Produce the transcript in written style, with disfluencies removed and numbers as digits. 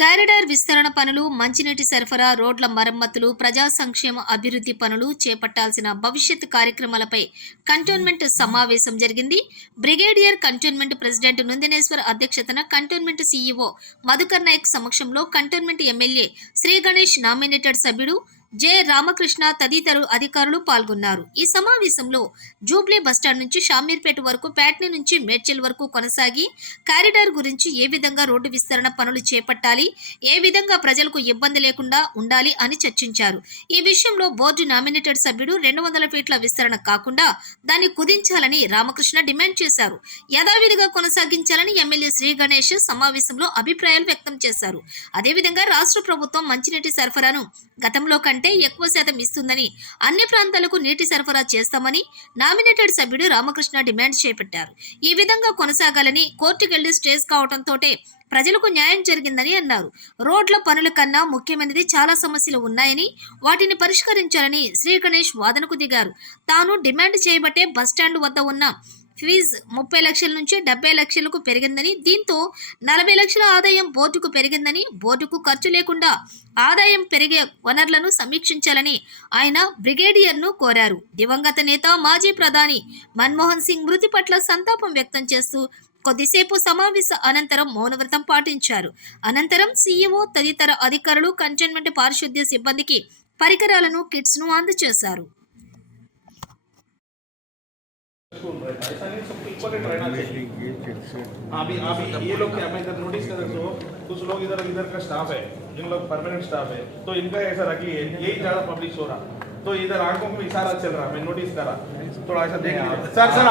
Corridor విస్తరణ పనులు, మంచినీటి సరఫరా, రోడ్ల మరమ్మతులు, ప్రజా సంక్షేమ అభివృద్ధి పనులు చేపట్టాల్సిన భవిష్యత్ కార్యక్రమాలపై కంటోన్మెంట్ సమావేశం జరిగింది. బ్రిగేడియర్ కంటోన్మెంట్ ప్రెసిడెంట్ నుందినేశ్వర్ అధ్యక్షతన కంటోన్మెంట్ సీఈఓ మధుకర్ నాయక్ సమక్షంలో cantonment MLA Shri Ganesh nominated సభ్యుడు జె రామకృష్ణ తదితరులు అధికారులు పాల్గొన్నారు. ఈ సమావేశంలో జూబ్లీ బస్టాండ్ నుంచి షామీర్పేట వరకు, ప్యాట్నీ నుంచి మేడ్చల్ వరకు కొనసాగి కారిడార్ గురించి ఏ విధంగా రోడ్డు విస్తరణ పనులు చేపట్టాలి, ఏ విధంగా ప్రజలకు ఇబ్బంది లేకుండా ఉండాలి అని చర్చించారు. ఈ విషయంలో బోర్డు నామినేటెడ్ సభ్యుడు 200 ఫీట్ల విస్తరణ కాకుండా దాన్ని కుదించాలని రామకృష్ణ డిమాండ్ చేశారు. యథావిధిగా కొనసాగించాలని ఎమ్మెల్యే శ్రీ గణేష్ సమావేశంలో అభిప్రాయాలు వ్యక్తం చేశారు. అదేవిధంగా రాష్ట్ర ప్రభుత్వం మంచినీటి సరఫరాను గతంలో కంటే ఎక్కువ శాతం ఇస్తుందని, అన్ని ప్రాంతాలకు నీటి సరఫరా చేస్తామని నామినేటెడ్ సభ్యుడు రామకృష్ణ డిమాండ్ చేపట్టారు. ఈ విధంగా కొనసాగాలని కోర్టుకెళ్లి స్టేజ్ కావడంతోటే ప్రజలకు న్యాయం జరిగిందని అన్నారు. రోడ్ల పనుల కన్నా ముఖ్యమైనది చాలా సమస్యలు ఉన్నాయని, వాటిని పరిష్కరించాలని శ్రీ గణేష్ వాదనకు దిగారు. తాను డిమాండ్ చేయబట్టే బస్టాండ్ వద్ద ఉన్న ఫీజు 30 లక్షల నుంచి 70 లక్షలకు పెరిగిందని, దీంతో 40 లక్షల ఆదాయం బోర్డుకు పెరిగిందని, బోర్డుకు ఖర్చు లేకుండా ఆదాయం పెరిగే వనరులను సమీక్షించాలని ఆయన బ్రిగేడియర్ను కోరారు. దివంగత నేత మాజీ ప్రధాని మన్మోహన్ సింగ్ మృతి పట్ల సంతాపం వ్యక్తం చేస్తూ కొద్దిసేపు సమావేశ అనంతరం మౌనవ్రతం పాటించారు. అనంతరం సీఈఓ తదితర అధికారులు కంటోన్మెంట్ పారిశుద్ధ్య సిబ్బందికి పరికరాలను, కిట్స్ను అందజేశారు. ऐसा नहीं सबको इक्वलेट रहना चाहिए। अभी ये लोग क्या, मैं इधर नोटिस कर रहा हूँ, कुछ लोग इधर का स्टाफ है, जिन लोग परमानेंट स्टाफ है, तो इनका ऐसा रखिए, यही ज़्यादा पब्लिश हो रहा, तो इधर आंखों में इशारा चल रहा, मैं नोटिस करा, थोड़ा ऐसा देख लीजिए सर।